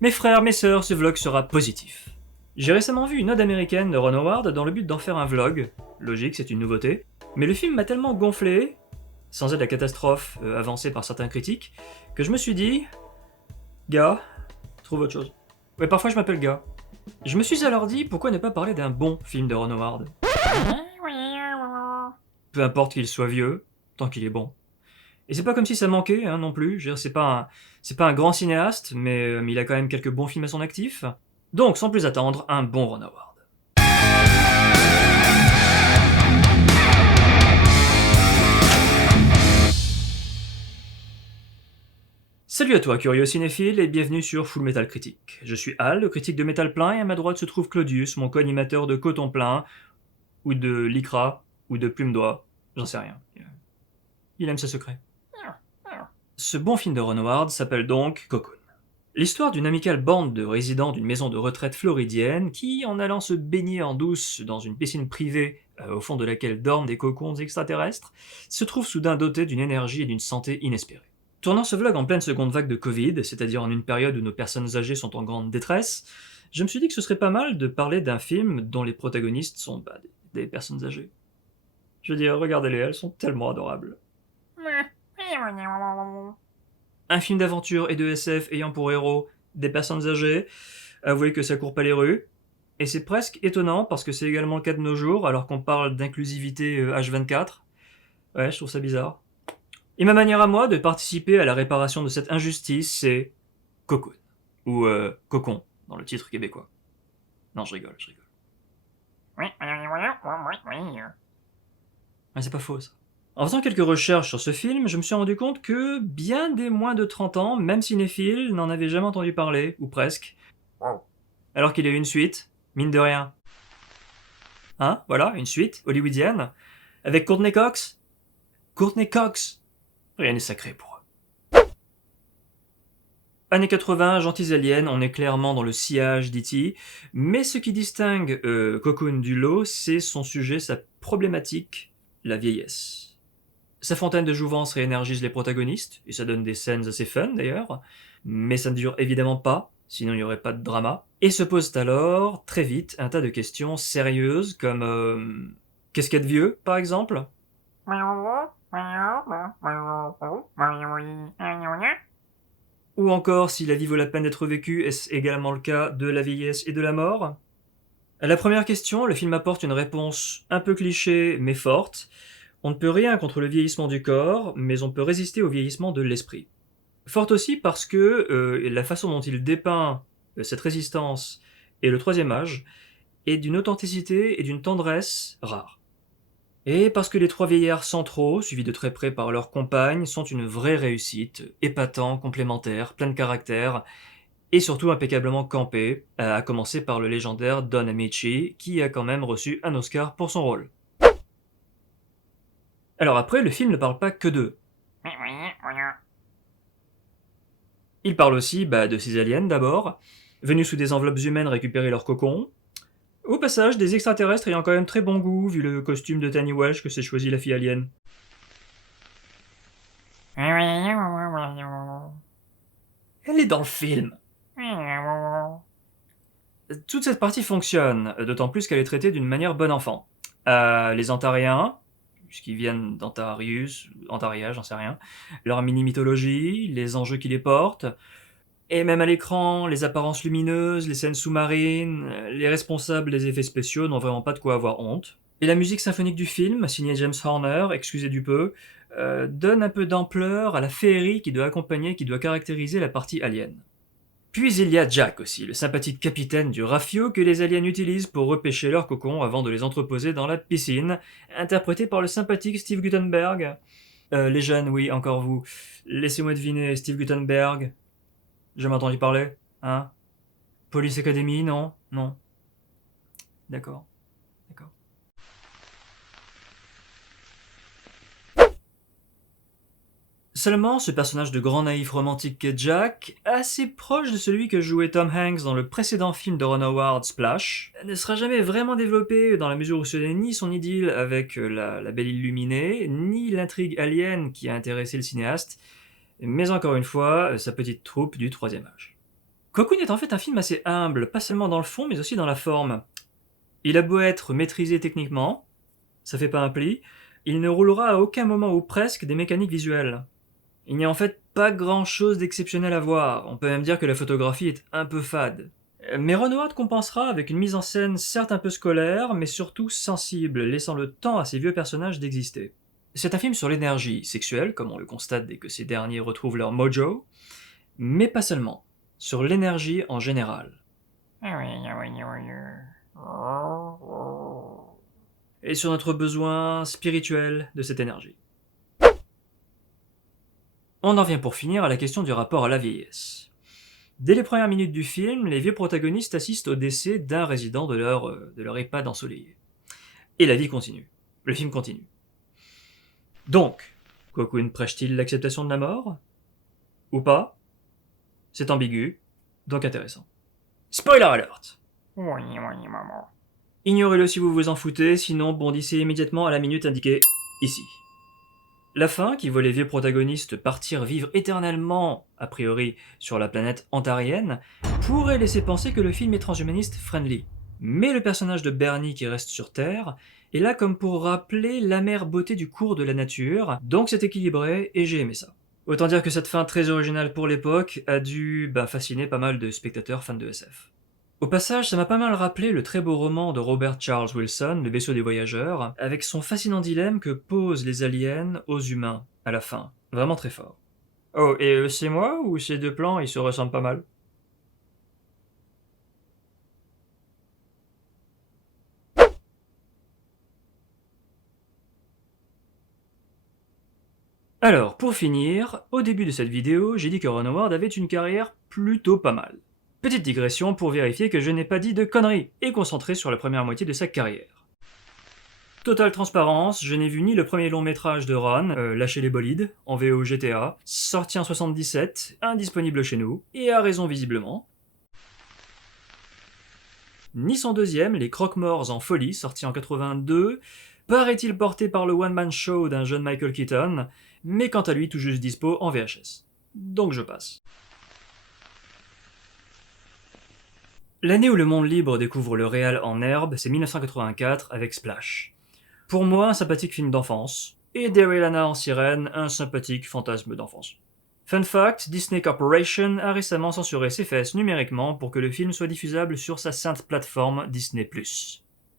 Mes frères, mes sœurs, ce vlog sera positif. J'ai récemment vu une ode américaine de Ron Howard dans le but d'en faire un vlog. Logique, c'est une nouveauté. Mais le film m'a tellement gonflé, sans être la catastrophe avancée par certains critiques, que je me suis dit, gars, trouve autre chose. Ouais, parfois je m'appelle gars. Je me suis alors dit, pourquoi ne pas parler d'un bon film de Ron Howard? Peu importe qu'il soit vieux, tant qu'il est bon. Et c'est pas comme si ça manquait, hein, non plus. Je veux dire, c'est pas un grand cinéaste, mais il a quand même quelques bons films à son actif. Donc, sans plus attendre, un bon Ron Howard. Salut à toi, curieux cinéphile, et bienvenue sur Full Metal Critique. Je suis Al, le critique de Métal Plein, et à ma droite se trouve Claudius, mon co-animateur de Coton Plein, ou de Lycra, ou de Plume d'Oie, j'en sais rien. Il aime ses secrets. Ce bon film de Ron Howard s'appelle donc Cocoon. L'histoire d'une amicale bande de résidents d'une maison de retraite floridienne qui, en allant se baigner en douce dans une piscine privée au fond de laquelle dorment des cocons extraterrestres, se trouve soudain dotés d'une énergie et d'une santé inespérées. Tournant ce vlog en pleine seconde vague de Covid, c'est-à-dire en une période où nos personnes âgées sont en grande détresse, je me suis dit que ce serait pas mal de parler d'un film dont les protagonistes sont des personnes âgées. Je veux dire, regardez-les, elles sont tellement adorables. Un film d'aventure et de SF ayant pour héros des personnes âgées, avouez que ça court pas les rues. Et c'est presque étonnant parce que c'est également le cas de nos jours, alors qu'on parle d'inclusivité H24. Ouais, je trouve ça bizarre. Et ma manière à moi de participer à la réparation de cette injustice, c'est Cocoon. Ou Cocon, dans le titre québécois. Non, je rigole, je rigole. Ouais, c'est pas faux ça. En faisant quelques recherches sur ce film, je me suis rendu compte que bien des moins de 30 ans, même cinéphiles, n'en avaient jamais entendu parler, ou presque. Alors qu'il y a eu une suite, mine de rien. Hein, voilà, une suite hollywoodienne, avec Courtney Cox. Courtney Cox. Rien n'est sacré pour eux. Années 80, gentils aliens, on est clairement dans le sillage d'E.T., mais ce qui distingue Cocoon du lot, c'est son sujet, sa problématique, la vieillesse. Sa fontaine de jouvence réénergise les protagonistes, et ça donne des scènes assez fun d'ailleurs, mais ça ne dure évidemment pas, sinon il n'y aurait pas de drama. Et se posent alors, très vite, un tas de questions sérieuses comme qu'est-ce qu'il y a de vieux, par exemple? Ou encore, si la vie vaut la peine d'être vécue, est-ce également le cas de la vieillesse et de la mort? À la première question, le film apporte une réponse un peu cliché mais forte. On ne peut rien contre le vieillissement du corps, mais on peut résister au vieillissement de l'esprit. Forte aussi parce que la façon dont il dépeint cette résistance et le troisième âge est d'une authenticité et d'une tendresse rares. Et parce que les trois vieillards centraux, suivis de très près par leurs compagnes, sont une vraie réussite, épatants, complémentaires, pleins de caractère, et surtout impeccablement campés, à commencer par le légendaire Don Amici, qui a quand même reçu un Oscar pour son rôle. Alors après, le film ne parle pas que d'eux. Il parle aussi de ces aliens d'abord, venus sous des enveloppes humaines récupérer leur cocon. Au passage, des extraterrestres ayant quand même très bon goût, vu le costume de Tiny Welsh que s'est choisi la fille alien. Elle est dans le film. Toute cette partie fonctionne, d'autant plus qu'elle est traitée d'une manière bon enfant. Les Antariens, puisqu'ils viennent d'Antarius, Antaria, j'en sais rien, leur mini-mythologie, les enjeux qui les portent, et même à l'écran, les apparences lumineuses, les scènes sous-marines, les responsables des effets spéciaux n'ont vraiment pas de quoi avoir honte. Et la musique symphonique du film, signée James Horner, excusez du peu, donne un peu d'ampleur à la féerie qui doit caractériser la partie alien. Puis il y a Jack aussi, le sympathique capitaine du Rafio que les aliens utilisent pour repêcher leurs cocons avant de les entreposer dans la piscine, interprété par le sympathique Steve Guttenberg. Les jeunes, oui, encore vous. Laissez-moi deviner, Steve Guttenberg. Jamais entendu parler, hein? Police Academy, non? Non. D'accord. D'accord. Seulement, ce personnage de grand naïf romantique qu'est Jack, assez proche de celui que jouait Tom Hanks dans le précédent film de Ron Howard, Splash, ne sera jamais vraiment développé dans la mesure où ce n'est ni son idylle avec la belle illuminée, ni l'intrigue alien qui a intéressé le cinéaste, mais encore une fois, sa petite troupe du troisième âge. Cocoon est en fait un film assez humble, pas seulement dans le fond, mais aussi dans la forme. Il a beau être maîtrisé techniquement, ça fait pas un pli, il ne roulera à aucun moment ou presque des mécaniques visuelles. Il n'y a en fait pas grand chose d'exceptionnel à voir, on peut même dire que la photographie est un peu fade. Mais Ron Howard compensera avec une mise en scène certes un peu scolaire, mais surtout sensible, laissant le temps à ces vieux personnages d'exister. C'est un film sur l'énergie sexuelle, comme on le constate dès que ces derniers retrouvent leur mojo, mais pas seulement, sur l'énergie en général. Et sur notre besoin spirituel de cette énergie. On en vient pour finir à la question du rapport à la vieillesse. Dès les premières minutes du film, les vieux protagonistes assistent au décès d'un résident de leur EHPAD ensoleillé. Et la vie continue. Le film continue. Donc, Cocoon prêche-t-il l'acceptation de la mort? Ou pas? C'est ambigu, donc intéressant. Spoiler alert! Ignorez-le si vous vous en foutez, sinon bondissez immédiatement à la minute indiquée ici. La fin, qui voit les vieux protagonistes partir vivre éternellement, a priori, sur la planète antarienne, pourrait laisser penser que le film est transhumaniste friendly. Mais le personnage de Bernie qui reste sur Terre est là comme pour rappeler l'amère beauté du cours de la nature, donc c'est équilibré et j'ai aimé ça. Autant dire que cette fin très originale pour l'époque a dû fasciner pas mal de spectateurs fans de SF. Au passage, ça m'a pas mal rappelé le très beau roman de Robert Charles Wilson, Le vaisseau des voyageurs, avec son fascinant dilemme que posent les aliens aux humains, à la fin. Vraiment très fort. Oh, et c'est moi, ou ces deux plans, ils se ressemblent pas mal? Alors, pour finir, au début de cette vidéo, j'ai dit que Ron Howard avait une carrière plutôt pas mal. Petite digression pour vérifier que je n'ai pas dit de conneries, et concentré sur la première moitié de sa carrière. Totale transparence, je n'ai vu ni le premier long métrage de Ron, Lâcher les bolides, en VO GTA, sorti en 77, indisponible chez nous, et à raison visiblement, ni son deuxième, Les Croque-Morts en folie, sorti en 82, paraît-il porté par le one-man show d'un jeune Michael Keaton, mais quant à lui tout juste dispo en VHS. Donc je passe. L'année où le monde libre découvre le réal en herbe, c'est 1984 avec Splash. Pour moi, un sympathique film d'enfance, et Daryl Hannah en sirène, un sympathique fantasme d'enfance. Fun fact, Disney Corporation a récemment censuré ses fesses numériquement pour que le film soit diffusable sur sa sainte plateforme Disney+.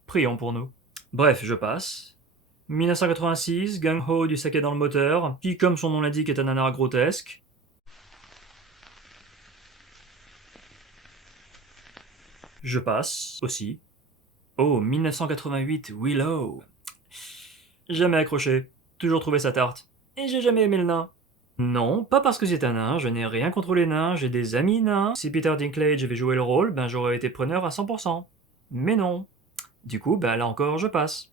Prions pour nous. Bref, je passe. 1986, Gang Ho du saké dans le moteur, qui comme son nom l'indique est un nanar grotesque. Je passe, aussi. Oh, 1988, Willow. Jamais accroché, toujours trouvé sa tarte. Et j'ai jamais aimé le nain. Non, pas parce que c'est un nain, je n'ai rien contre les nains, j'ai des amis nains. Si Peter Dinklage avait joué le rôle, j'aurais été preneur à 100%. Mais non. Du coup, là encore, je passe.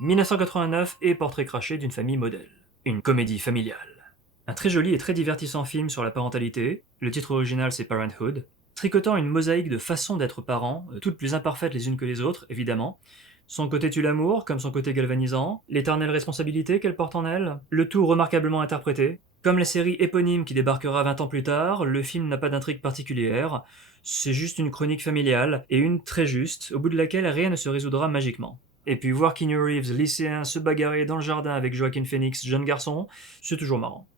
1989 et Portrait craché d'une famille modèle. Une comédie familiale. Un très joli et très divertissant film sur la parentalité. Le titre original c'est Parenthood. Tricotant une mosaïque de façons d'être parents, toutes plus imparfaites les unes que les autres, évidemment. Son côté tue l'amour, comme son côté galvanisant, l'éternelle responsabilité qu'elle porte en elle, le tout remarquablement interprété. Comme la série éponyme qui débarquera 20 ans plus tard, le film n'a pas d'intrigue particulière, c'est juste une chronique familiale, et une très juste, au bout de laquelle rien ne se résoudra magiquement. Et puis voir Keanu Reeves, lycéen, se bagarrer dans le jardin avec Joaquin Phoenix, jeune garçon, c'est toujours marrant.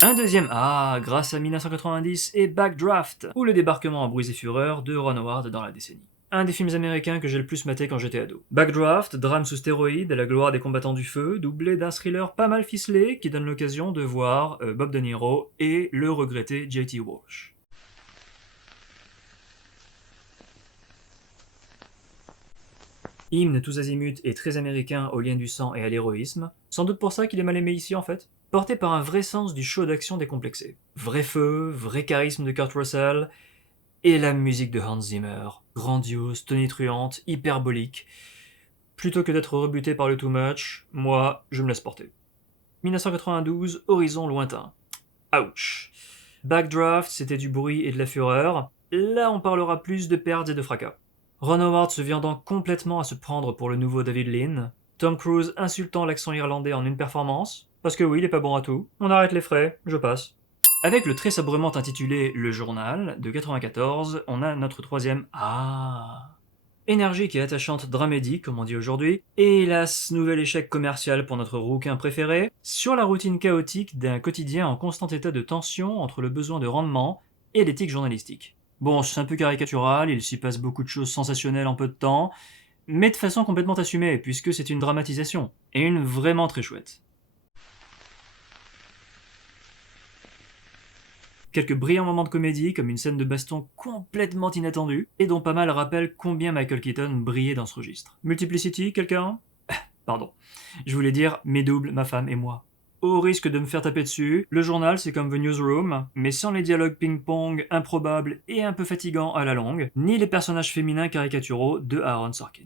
Un deuxième grâce à 1990 et Backdraft, ou le débarquement en bruits et fureur de Ron Howard dans la décennie. Un des films américains que j'ai le plus maté quand j'étais ado. Backdraft, drame sous stéroïdes à la gloire des combattants du feu, doublé d'un thriller pas mal ficelé qui donne l'occasion de voir Bob De Niro et le regretté J.T. Walsh. Hymne tous azimuts et très américain au lien du sang et à l'héroïsme, sans doute pour ça qu'il est mal aimé ici en fait. Porté par un vrai sens du show d'action décomplexé. Vrai feu, vrai charisme de Kurt Russell, et la musique de Hans Zimmer, grandiose, tonitruante, hyperbolique. Plutôt que d'être rebuté par le too much, moi, je me laisse porter. 1992, horizon lointain. Ouch. Backdraft, c'était du bruit et de la fureur. Là, on parlera plus de pertes et de fracas. Ron Howard se viandant complètement à se prendre pour le nouveau David Lean. Tom Cruise insultant l'accent irlandais en une performance. Parce que oui, il est pas bon à tout. On arrête les frais, je passe. Avec le très sobrement intitulé Le Journal de 94, on a notre troisième A. Énergique et attachante dramédie, comme on dit aujourd'hui, et hélas, nouvel échec commercial pour notre rouquin préféré, sur la routine chaotique d'un quotidien en constant état de tension entre le besoin de rendement et l'éthique journalistique. Bon, c'est un peu caricatural, il s'y passe beaucoup de choses sensationnelles en peu de temps, mais de façon complètement assumée, puisque c'est une dramatisation, et une vraiment très chouette. Quelques brillants moments de comédie, comme une scène de baston complètement inattendue, et dont pas mal rappellent combien Michael Keaton brillait dans ce registre. Multiplicity, quelqu'un? Pardon. Je voulais dire mes doubles, ma femme et moi. Au risque de me faire taper dessus, le journal c'est comme The Newsroom, mais sans les dialogues ping-pong improbables et un peu fatigants à la longue, ni les personnages féminins caricaturaux de Aaron Sorkin.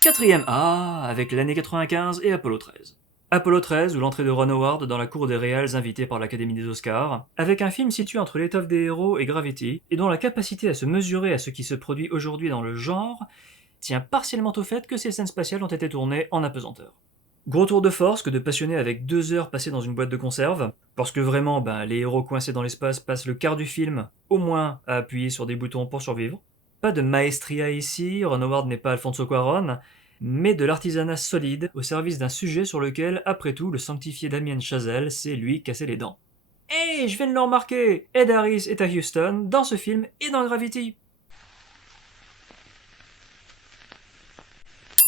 Quatrième A, avec l'année 95 et Apollo 13. Apollo 13, ou l'entrée de Ron Howard dans la cour des réals invités par l'Académie des Oscars, avec un film situé entre l'étoffe des héros et Gravity, et dont la capacité à se mesurer à ce qui se produit aujourd'hui dans le genre tient partiellement au fait que ces scènes spatiales ont été tournées en apesanteur. Gros tour de force que de passionner avec 2 heures passées dans une boîte de conserve, parce que vraiment, les héros coincés dans l'espace passent le quart du film, au moins, à appuyer sur des boutons pour survivre. Pas de maestria ici, Ron Howard n'est pas Alfonso Cuarón, mais de l'artisanat solide au service d'un sujet sur lequel, après tout, le sanctifié Damien Chazelle s'est lui cassé les dents. Hey, je viens de le remarquer, Ed Harris est à Houston, dans ce film et dans Gravity.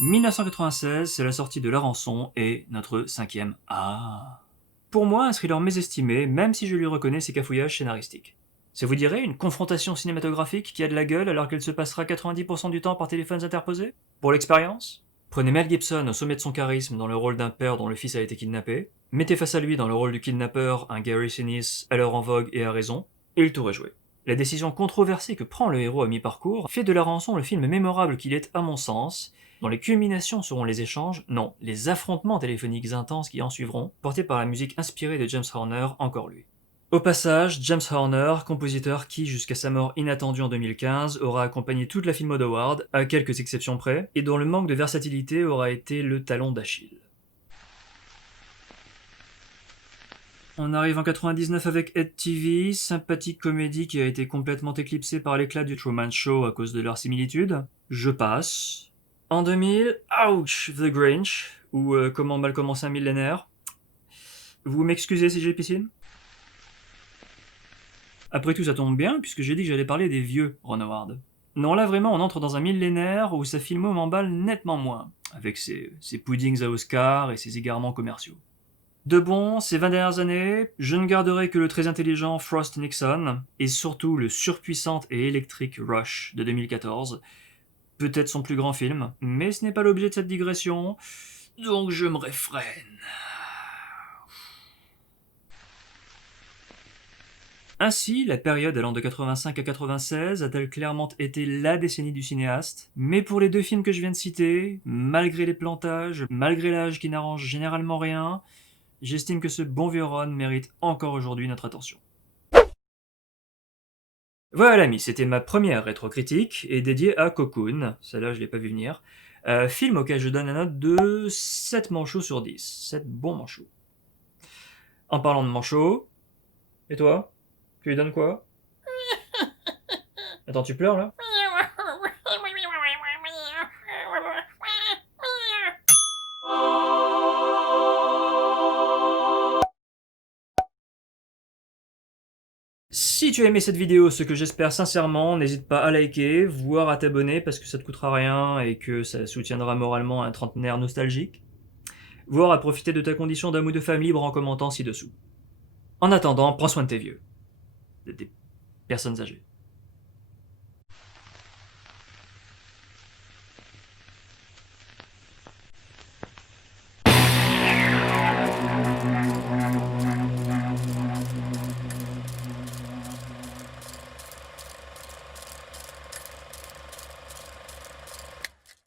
1996, c'est la sortie de La Rançon et notre cinquième A. Pour moi, un thriller mésestimé, même si je lui reconnais ses cafouillages scénaristiques. Ça vous dirait une confrontation cinématographique qui a de la gueule alors qu'elle se passera 90% du temps par téléphones interposés? Pour l'expérience, prenez Mel Gibson au sommet de son charisme dans le rôle d'un père dont le fils a été kidnappé, mettez face à lui dans le rôle du kidnappeur un Gary Sinise à l'heure en vogue et à raison, et le tour est joué. La décision controversée que prend le héros à mi-parcours fait de La Rançon le film mémorable qu'il est à mon sens, dont les culminations seront les échanges, non, les affrontements téléphoniques intenses qui en suivront, portés par la musique inspirée de James Horner, encore lui. Au passage, James Horner, compositeur qui, jusqu'à sa mort inattendue en 2015, aura accompagné toute la film d'Howard, à quelques exceptions près, et dont le manque de versatilité aura été le talon d'Achille. On arrive en 99 avec Ed TV, sympathique comédie qui a été complètement éclipsée par l'éclat du Truman Show à cause de leur similitude. Je passe. En 2000, ouch, The Grinch, ou Comment mal commencer un millénaire. Vous m'excusez si j'ai piscine? Après tout, ça tombe bien, puisque j'ai dit que j'allais parler des vieux Ron Howard. Non, là vraiment, on entre dans un millénaire où sa filmo m'emballe nettement moins, avec ses puddings à Oscar et ses égarements commerciaux. De bon, ces 20 dernières années, je ne garderai que le très intelligent Frost Nixon, et surtout le surpuissant et électrique Rush de 2014, peut-être son plus grand film, mais ce n'est pas l'objet de cette digression, donc je me réfrène. Ainsi, la période allant de 85 à 96 a-t-elle clairement été la décennie du cinéaste, mais pour les 2 films que je viens de citer, malgré les plantages, malgré l'âge qui n'arrange généralement rien, j'estime que ce bon vieux Ron mérite encore aujourd'hui notre attention. Voilà amis, c'était ma première rétrocritique, et dédiée à Cocoon, celle-là je l'ai pas vu venir, film auquel je donne la note de 7 manchots sur 10, 7 bons manchots. En parlant de manchots, et toi? Tu lui donnes quoi? Attends, tu pleures là? Si tu as aimé cette vidéo, ce que j'espère sincèrement, n'hésite pas à liker, voire à t'abonner parce que ça te coûtera rien et que ça soutiendra moralement un trentenaire nostalgique, voire à profiter de ta condition d'homme ou de femme libre en commentant ci-dessous. En attendant, prends soin de tes vieux, des personnes âgées.